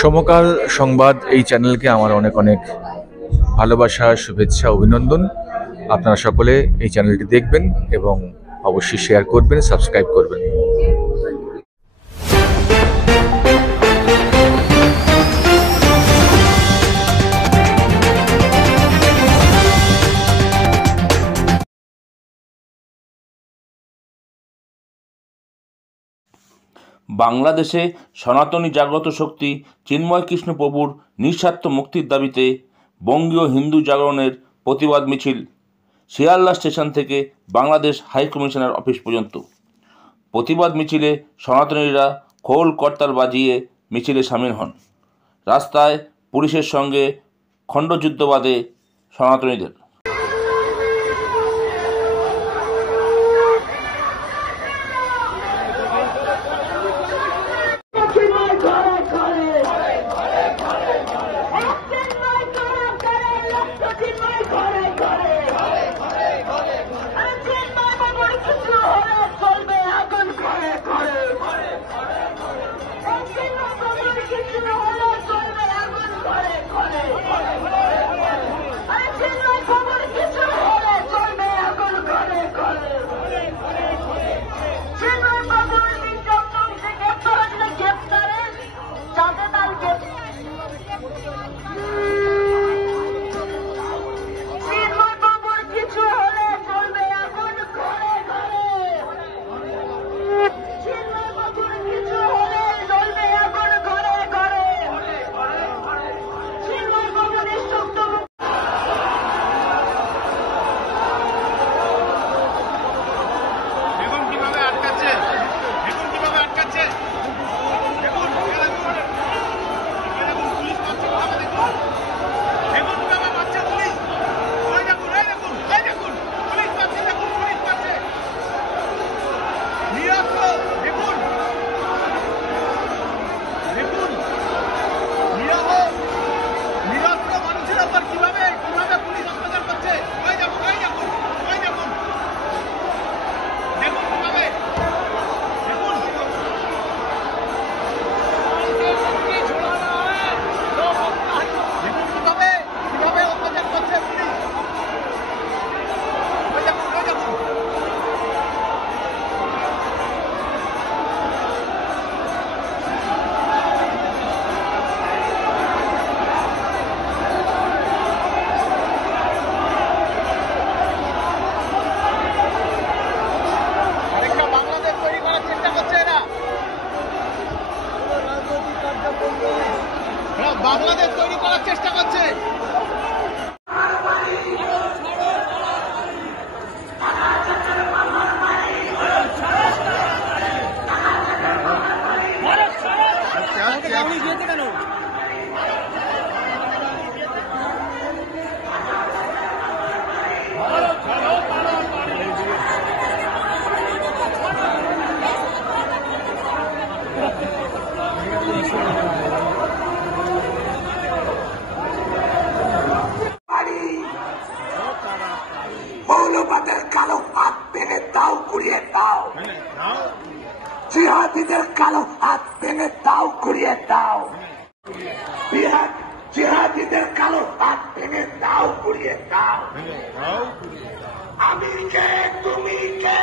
সমকাল সংবাদ এই চ্যানেলকে আমার অনেক অনেক ভালোবাসা, শুভেচ্ছা, অভিনন্দন। আপনারা সকলে এই চ্যানেলটি দেখবেন এবং অবশ্যই শেয়ার করবেন, সাবস্ক্রাইব করবেন। বাংলাদেশে সনাতনী জাগ্রত শক্তি চিন্ময় কৃষ্ণ প্রভুর নিঃস্বার্থ মুক্তির দাবিতে বঙ্গীয় হিন্দু জাগরণের প্রতিবাদ মিছিল শিয়ালদা স্টেশন থেকে বাংলাদেশ হাই কমিশনার অফিস পর্যন্ত। প্রতিবাদ মিছিলে সনাতনীরা খোল করতাল বাজিয়ে মিছিলে সামিল হন। রাস্তায় পুলিশের সঙ্গে খণ্ডযুদ্ধ বাধে সনাতনীদের। বাংলাদেশ তৈরি করার চেষ্টা করছে। মৌলবাদের কালো হাত ভেঙে দাও, কুড়িয়ে দাও। জিহাদিদের কালো হাত ভেঙে দাও, কুড়িয়ে দাও। জিহাদিদের কালো হাত ভেঙে দাও, কুড়িয়ে দাও। আমি কে, তুমি কে?